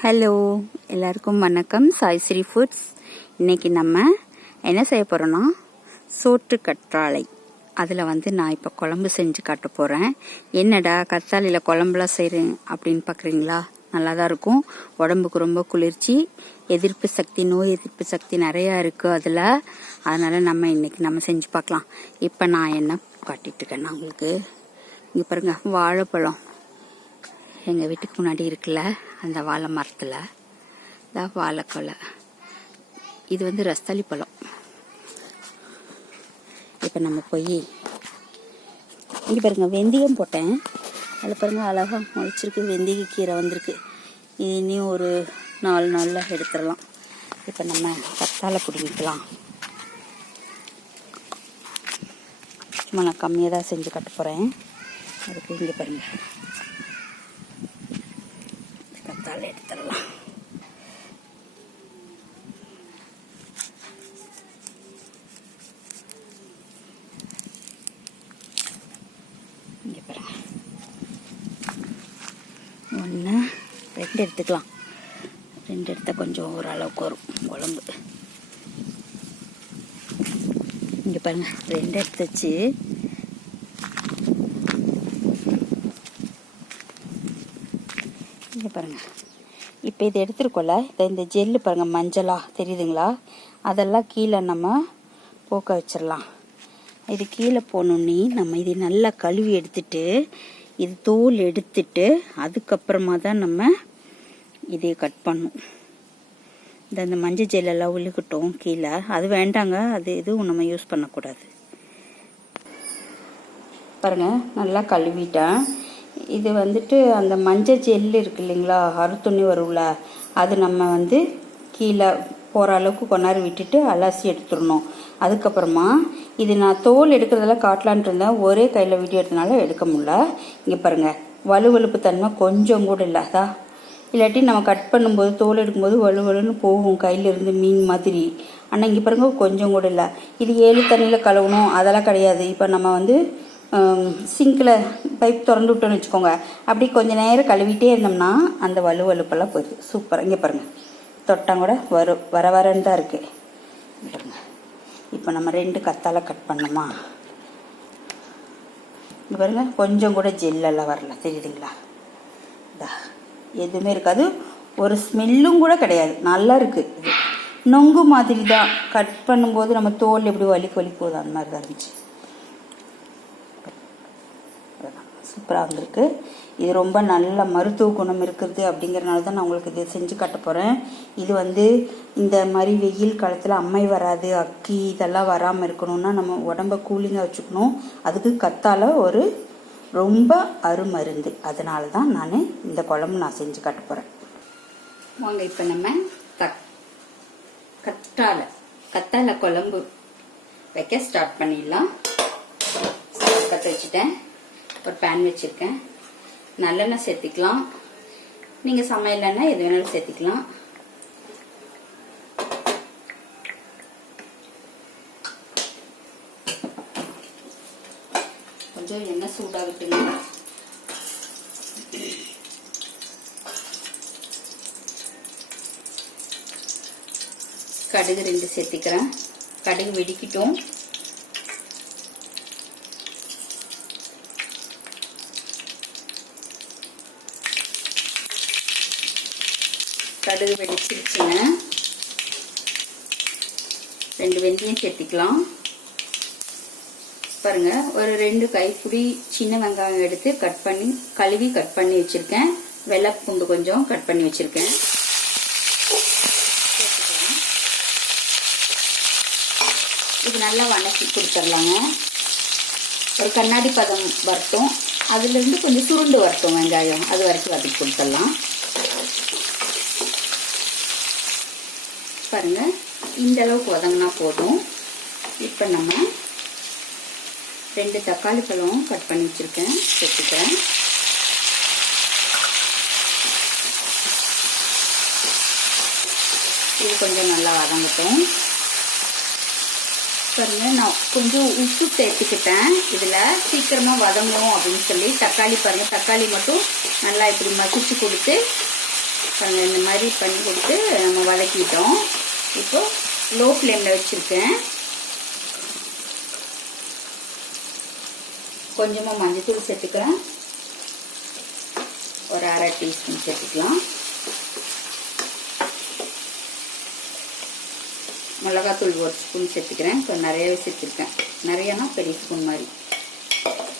Hello, எல்லாருக்கும் வணக்கம். Saisri foods. இன்னைக்கு நம்ம என்ன செய்ய போறோம்னா சோற்று கற்றாழை. அதில் நான் இப்போ குழம்பு செஞ்சு காட்ட போகிறேன். என்னடா கற்றாழையில் குழம்புலாம் செய்கிறேன் அப்படின்னு பார்க்குறீங்களா? நல்லா தான் இருக்கும். உடம்புக்கு ரொம்ப குளிர்ச்சி, எதிர்ப்பு சக்தி, நோய் எதிர்ப்பு சக்தி நிறையா இருக்குது அதில். அதனால் நம்ம செஞ்சு பார்க்கலாம். இப்போ நான் என்ன காட்டிட்டு இருக்கேன்னா, உங்களுக்கு இங்கே பாருங்க, வாழைப்பழம் எங்கள் வீட்டுக்கு முன்னாடி இருக்குல்ல, அந்த வாழை மரத்தில் தான் வாழைக்கொலை. இது ரஸ்தாளி பழம். இப்போ நம்ம போய் இங்கே பாருங்க, வெந்தயம் போட்டேன். அதில் பாருங்க அழகாக முளைச்சிருக்கு. வெந்தய கீரை வந்திருக்கு. இனியும் ஒரு 4 நாளில் எடுத்துடலாம். இப்போ நம்ம கத்தாழை பிடிக்கலாம். சும்மா நான் கம்மியாக தான் செஞ்சு கட்ட போகிறேன். அதுக்கு இங்கே பாருங்கள், கத்தாழை எடுத்துடலாம். இங்கே பாருங்க, 1 2 எடுத்துக்கலாம். 2 எடுத்தால் கொஞ்சம் ஓரளவுக்கு வரும் குழம்பு. இங்கே பாருங்க, 2 எடுத்துச்சு. இங்கே பாருங்க, இப்போ இது எடுத்துருக்கோம்ல, இந்த ஜெல்லு பாருங்கள், மஞ்சளா தெரியுதுங்களா? அதெல்லாம் கீழே நம்ம போக்க வச்சிடலாம். இது கீழே போனோன்னே நம்ம இதை நல்லா கழுவி எடுத்துட்டு, இது தோல் எடுத்துட்டு அதுக்கப்புறமா தான் நம்ம இதை கட் பண்ணும். இந்த மஞ்சள் ஜெல்லெல்லாம் உழுகட்டும் கீழே. அது வேண்டாங்க, அது எதுவும் நம்ம யூஸ் பண்ணக்கூடாது. பாருங்கள், நல்லா கழுவிட்டேன். இது அந்த மஞ்சள் ஜெல்லு இருக்கு இல்லைங்களா, அறுத்துண்ணி வரும்ல, அது நம்ம கீழே போகிற அளவுக்கு கொண்டாரு விட்டுட்டு அலசி எடுத்துடணும். அதுக்கப்புறமா இது நான் தோல் எடுக்கிறதெல்லாம் காட்டலான்ட்டு இருந்தேன். ஒரே கையில் வீடியோ எடுத்தனால எடுக்க முடியல. இங்கே பாருங்கள், வலுவலுப்பு தன்மை கொஞ்சம் கூட இல்லாதா? இல்லாட்டி நம்ம கட் பண்ணும்போது தோல் எடுக்கும்போது வலுவலுன்னு போகும் கையிலிருந்து, மீன் மாதிரி. ஆனால் இங்கே பாருங்க, கொஞ்சம் கூட இல்லை. இது 7 தண்ணியில் கழுவணும் அதெல்லாம் கிடையாது. இப்போ நம்ம சிங்கில் பைப் திறந்து விட்டோன்னு வச்சுக்கோங்க, அப்படி கொஞ்சம் நேரம் கழுவிட்டே இருந்தோம்னா அந்த வலுவலுப்பெல்லாம் போயிடுது. சூப்பர். இங்கே பாருங்கள், தொட்டாங்க கூட வரன்னு தான் இருக்குது. பாருங்க, இப்போ நம்ம 2 கத்தாழை கட் பண்ணோமா? இங்கே பாருங்க, கொஞ்சம் கூட ஜெல்லெல்லாம் வரல, தெரியுதுங்களா? இதா எதுவுமே இருக்காது, ஒரு ஸ்மெல்லும் கூட கிடையாது. நல்லா இருக்குது. இது நொங்கு மாதிரி தான். கட் பண்ணும்போது நம்ம தோல் எப்படி வலி போகுது அந்த மாதிரி தான் இருந்துச்சு. சூப்பராக வந்திருக்கு. இது ரொம்ப நல்ல மருத்துவ குணம் இருக்குது. அப்படிங்கிறனால தான் நான் உங்களுக்கு இதை செஞ்சு காட்ட போகிறேன். இது இந்த மாதிரி வெயில் காலத்தில் அம்மை வராது, அக்கி இதெல்லாம் வராமல் இருக்கணும்னா நம்ம உடம்ப கூலிங்காக வச்சுக்கணும். அதுக்கு கத்தாழை ஒரு ரொம்ப அருமருந்து. அதனால தான் நான் இந்த குழம்பு நான் செஞ்சு காட்ட போகிறேன். வாங்க, இப்போ நம்ம கத்தாழை குழம்பு வைக்க ஸ்டார்ட் பண்ணிடலாம். கற்று வச்சுட்டேன். ஒரு பேன் வச்சுருக்கேன். நல்லெண்ணெய் சேர்த்திக்கலாம். நீங்கள் சமையல் எண்ணெய் எது வேணாலும் சேர்த்திக்கலாம். கொஞ்சம் எண்ணெய் சூடாகட்டுங்க. கடுகு 2 சேர்த்திக்கிறேன். கடுகு வெடிக்கட்டும். கடுகு வெடிச்சிருச்சுங்க. 2 வெந்தயம் சேர்த்திக்கலாம். பாருங்க, ஒரு 2 கைப்பிடி சின்ன வெங்காயம் எடுத்து கழுவி கட் பண்ணி வச்சிருக்கேன். வெள்ளை பூண்டு கொஞ்சம் கட் பண்ணி வச்சிருக்கேன். இது நல்லா வணக்கி கொடுத்துடலாங்க. ஒரு கண்ணாடி பதம் வரட்டும். அதுலேருந்து கொஞ்சம் சுருண்டு வரட்டும் வெங்காயம். அது வரைக்கும் வதக்கி கொடுத்துடலாம். பாருங்க, இந்த அளவுக்கு வதங்கினா போதும். இப்போ நம்ம 2 தக்காளி பழம் கட் பண்ணி வச்சிருக்கேன், சேர்த்துக்கிறேன். இது கொஞ்சம் நல்லா வதங்கட்டும். பாருங்க, நான் கொஞ்சம் உப்பு சேர்த்துக்கிட்டேன். இதில் சீக்கிரமாக வதங்கும் அப்படின்னு சொல்லி தக்காளி பாருங்கள், தக்காளி மட்டும் நல்லா இப்படி மசிச்சு கொடுத்து இந்த மாதிரி பண்ணி கொடுத்து நம்ம வதக்கிட்டோம். இப்போ லோ ஃப்ளேமில் வச்சுருக்கேன். கொஞ்சமாக மஞ்சத்தூள் சேர்த்துக்கிறேன். ஒரு அரை டீஸ்பூன் சேர்த்துக்கலாம். மிளகாத்தூள் ஒரு ஸ்பூன் சேர்த்துக்கிறேன். இப்போ நிறையவே சேர்த்துருக்கேன். நிறையனா பெரிய ஸ்பூன் மாதிரி,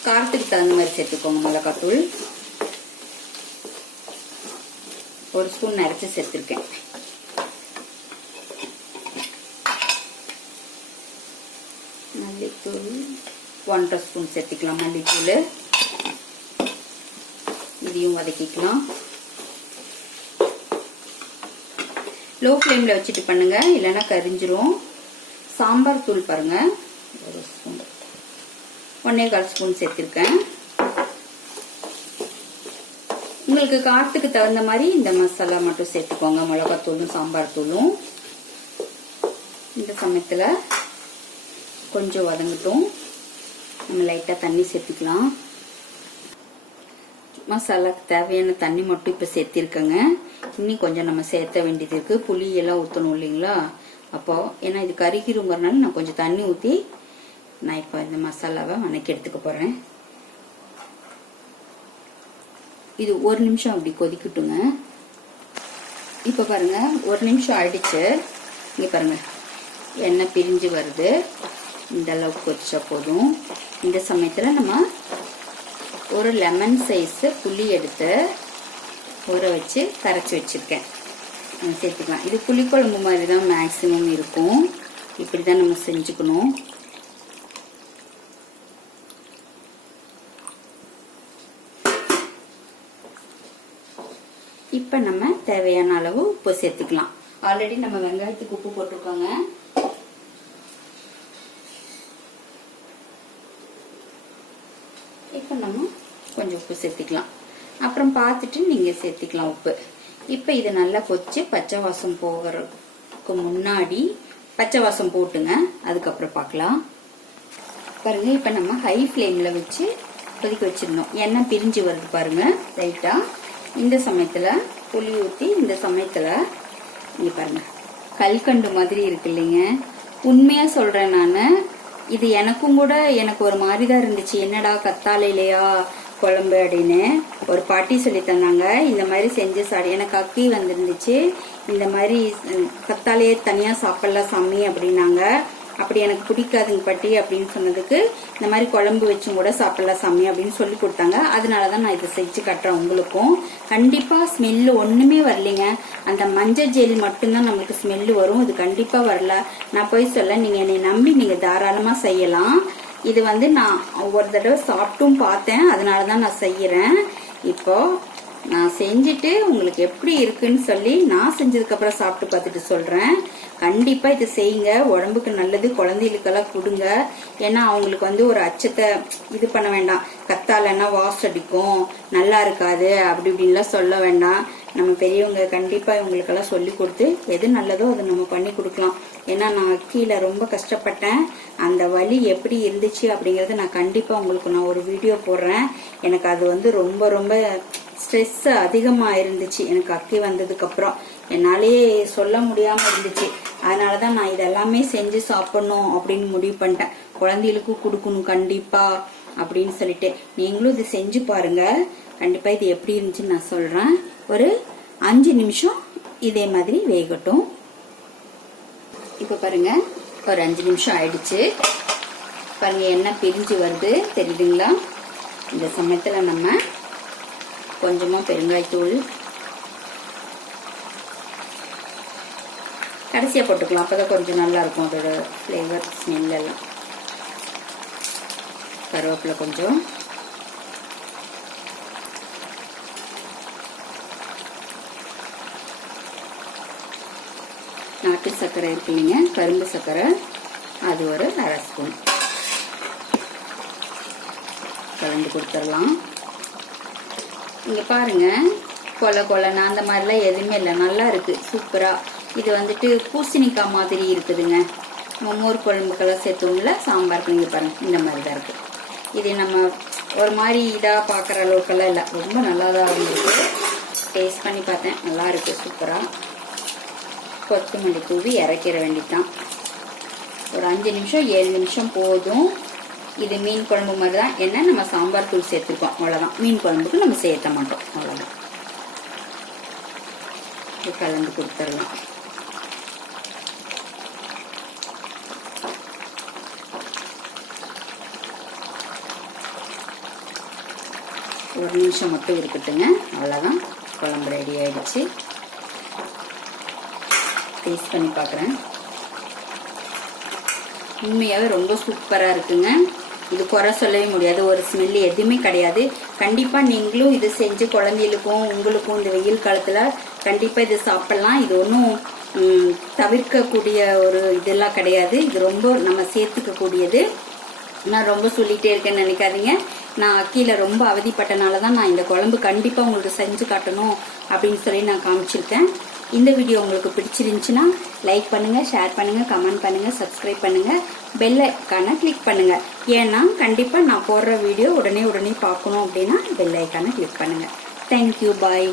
காரத்துக்கு தகுந்த மாதிரி சேர்த்துக்கோங்க. மிளகாத்தூள் ஒரு ஸ்பூன் நிறைச்சி சேர்த்துருக்கேன். மல்லித்தூள் 1.5 ஸ்பூன் சேர்த்துக்கலாம். மல்லித்தூள் இதையும் வதக்கிக்கலாம். லோ ஃப்ளேமில் வச்சுட்டு பண்ணுங்க, இல்லைன்னா கரிஞ்சிரும். சாம்பார் தூள் பாருங்க, ஒரு ஸ்பூன் 1.25 ஸ்பூன் சேர்த்திருக்கேன். உங்களுக்கு காரத்துக்கு தகுந்த மாதிரி இந்த மசாலா மட்டும் சேர்த்துக்கோங்க. மிளகாத்தூளும் சாம்பார் தூளும். இந்த சமயத்தில் கொஞ்சம் வதங்கட்டும். நம்ம லைட்டாக தண்ணி சேர்த்துக்கலாம். மசாலாக்கு தேவையான தண்ணி மட்டும் இப்போ சேர்த்திருக்கேங்க. இன்னும் கொஞ்சம் நம்ம சேர்த்த வேண்டியது இருக்கு. புளி எல்லாம் ஊற்றணும் இல்லைங்களா? அப்போ ஏன்னா இது கறிக்கிறோங்கிறனால நான் கொஞ்சம் தண்ணி ஊற்றி நான் இப்போ இந்த மசாலாவை வதக்கி எடுத்துக்க போறேன். இது 1 நிமிஷம் அப்படி கொதிக்கட்டுங்க. இப்போ பாருங்க 1 நிமிஷம் ஆயிடுச்சு. இங்கே பாருங்க எண்ணெய் பிரிஞ்சு வருது. இந்த அளவுக்கு கொதிச்சா போதும். இந்த சமயத்தில் நம்ம ஒரு லெமன் சைஸ் புளி எடுத்து ஊற வச்சு கரைச்சி வச்சிருக்கேன், சேர்த்துக்கலாம். இது புளிக்குழம்பு மாதிரி தான் மேக்சிமம் இருக்கும். இப்படி தான் நம்ம செஞ்சுக்கணும். இப்போ நம்ம தேவையான அளவு உப்பு சேர்த்துக்கலாம். ஆல்ரெடி நம்ம வெங்காயத்துக்கு உப்பு போட்டிருக்கோங்க. இப்போ நம்ம கொஞ்சம் உப்பு சேர்த்துக்கலாம். அப்புறம் பார்த்துட்டு நீங்க சேர்த்துக்கலாம் உப்பு. இப்போ இது நல்லா கொதிச்சு பச்சை வாசம் போகிறதுக்கு முன்னாடி பச்சை வாசம் போட்டுங்க, அதுக்கப்புறம் பார்க்கலாம். பாருங்க இப்போ நம்ம ஹை ஃப்ளேம்ல வச்சு கொதிக்க வச்சிடணும். எண்ணெய் பிரிஞ்சு வருது பாருங்க லைட்டா. இந்த சமயத்துல புளி ஊற்றி இந்த சமயத்துல இங்க பாருங்க கல்கண்டு மாதிரி இருக்கு இல்லைங்க. உண்மையா சொல்றேன் நானு, இது எனக்கும் கூட எனக்கு ஒரு மாதிரிதான் இருந்துச்சு. என்னடா கத்தாழையிலையா குழம்பு அப்படின்னு ஒரு பாட்டி சொல்லி தந்தாங்க. இந்த மாதிரி செஞ்சு எனக்கு அக்கி வந்துருந்துச்சு. இந்த மாதிரி கத்தாழையே தனியா சாப்பிடலாம் சாமி அப்படின்னாங்க. அப்படி எனக்கு பிடிக்காதுங்க பாட்டி அப்படின்னு சொன்னதுக்கு இந்த மாதிரி குழம்பு வச்சும் கூட சாப்பிடலாம் சாமி அப்படின்னு சொல்லி கொடுத்தாங்க. அதனாலதான் நான் இதை செஞ்சு கட்டுறேன் உங்களுக்கும். கண்டிப்பா ஸ்மெல்லு ஒண்ணுமே வரலைங்க. அந்த மஞ்சள் ஜெல் மட்டும்தான் நம்மளுக்கு ஸ்மெல்லு வரும். இது கண்டிப்பா வரல. நான் போய் சொல்ல, நீங்க என்னை நம்பி நீங்க தாராளமா செய்யலாம். இது வந்து நான் ஒரு தடவை சாப்பிட்டும் பார்த்தேன், அதனாலதான் நான் செய்யறேன். இப்போ நான் செஞ்சுட்டு உங்களுக்கு எப்படி இருக்குன்னு சொல்லி நான் செஞ்சதுக்கு அப்புறம் சாப்பிட்டு பார்த்துட்டு சொல்றேன். கண்டிப்பா இது செய்யுங்க, உடம்புக்கு நல்லது. குழந்தைகளுக்கெல்லாம் கொடுங்க. ஏன்னா அவங்களுக்கு வந்து ஒரு அச்சத்தை இது பண்ண வேண்டாம். கத்தாலன்னா வாசம் அடிக்கும், நல்லா இருக்காது அப்படி இப்படின்லாம் சொல்ல வேண்டாம். நம்ம பெரியவங்க கண்டிப்பா இவங்களுக்கெல்லாம் சொல்லி கொடுத்து எது நல்லதோ அதை நம்ம பண்ணி கொடுக்கலாம். ஏன்னா நான் கீழே ரொம்ப கஷ்டப்பட்டேன். அந்த வலி எப்படி இருந்துச்சு அப்படிங்கறது நான் கண்டிப்பா உங்களுக்கு நான் ஒரு வீடியோ போடுறேன். எனக்கு அது வந்து ரொம்ப ரொம்ப ஸ்ட்ரெஸ் அதிகமா இருந்துச்சு. எனக்கு அக்கி வந்ததுக்கு அப்புறம் என்னாலேயே சொல்ல முடியாம இருந்துச்சு. அதனாலதான் நான் இதெல்லாமே செஞ்சு சாப்பிடணும் அப்படின்னு முடிவு பண்ணிட்டேன். குழந்தைகளுக்கும் கொடுக்கணும் கண்டிப்பா அப்படின்னு சொல்லிட்டு. நீங்களும் இது செஞ்சு பாருங்க. கண்டிப்பா இது எப்படி இருந்துச்சுன்னு நான் சொல்றேன். ஒரு 5 நிமிஷம் இதே மாதிரி வேகட்டும். இப்ப பாருங்க ஒரு 5 நிமிஷம் ஆயிடுச்சு. பாருங்க எண்ணெய் பிரிஞ்சு வருது தெரியுதுங்களா? இந்த சமயத்துல நம்ம கொஞ்சமா பெருங்காயத்தூள் கடைசியா போட்டுக்கலாம். அப்பதான் கொஞ்சம் நல்லா இருக்கும் அதோட ஃப்ளேவர் ஸ்மெல் எல்லாம். கருவேப்பிலை கொஞ்சம், நாட்டு சர்க்கரை இருக்கு இல்லைங்க, கரும்பு சர்க்கரை, அது ஒரு 1/2 ஸ்பூன் கலந்து கொடுத்துடலாம். இங்க பாருங்க கொலை கொலைனா அந்த மாதிரிலாம் எதுவுமே இல்லை, நல்லா இருக்கு சூப்பரா. இது வந்துட்டு பூசணிக்காய் மாதிரி இருக்குதுங்க. மோர் குழம்புக்கெல்லாம் சேர்த்தோம்ல சாம்பாருக்கு. இங்க பாருங்க இந்த மாதிரி தான் இருக்கு. இது நம்ம ஒரு மாதிரி இதா பாக்குற அளவுக்கெல்லாம் இல்லை, ரொம்ப நல்லாதான் இருந்துச்சு. டேஸ்ட் பண்ணி பார்த்தேன், நல்லா இருக்கு, சூப்பராக. கொத்தமல்லி தூவி இறக்கிற வேண்டியதுதான். ஒரு 5 நிமிஷம் 7 நிமிஷம் போதும். இது மீன் குழம்பு மாதிரி தான். என்ன நம்ம சாம்பார் தூள் சேர்த்துருக்கோம், அவ்வளோதான். மீன் குழம்புக்கு நம்ம சேர்த்த மாட்டோம், அவ்வளோதான். கலந்து கொடுத்துடலாம். ஒரு நிமிஷம் மட்டும் இருக்கட்டுங்க, அவ்வளோதான். குழம்பு ரெடி ஆயிடுச்சு. டேஸ்ட் பண்ணி பார்க்குறேன். உண்மையாகவே ரொம்ப சூப்பராக இருக்குங்க. இது குறை சொல்லவே முடியாது. ஒரு ஸ்மெல்லு எதுவுமே கிடையாது. கண்டிப்பாக நீங்களும் இது செஞ்சு குழந்தைகளுக்கும் உங்களுக்கும் இந்த வெயில் காலத்தில் கண்டிப்பாக இது சாப்பிட்லாம். இது ஒன்றும் தவிர்க்கக்கூடிய ஒரு இதெல்லாம் கிடையாது. இது ரொம்ப நம்ம சேர்த்துக்கக்கூடியது. நான் ரொம்ப சொல்லிகிட்டே இருக்கேன்னு நினைக்காதீங்க. நான் கீழே ரொம்ப அவதிப்பட்டனால தான் நான் இந்த குழம்பு கண்டிப்பாக உங்களுக்கு செஞ்சு காட்டணும் அப்படின்னு சொல்லி நான் காமிச்சிருக்கேன். இந்த வீடியோ உங்களுக்கு பிடிச்சிருந்துச்சுன்னா லைக் பண்ணுங்கள், ஷேர் பண்ணுங்கள், கமெண்ட் பண்ணுங்கள், சப்ஸ்கிரைப் பண்ணுங்கள், பெல் ஐக்கானை கிளிக் பண்ணுங்கள். ஏன்னா கண்டிப்பாக நான் போடுற வீடியோ உடனே பார்க்கணும் அப்படின்னா பெல் ஐக்கானை கிளிக் பண்ணுங்கள். தேங்க்யூ, பாய்.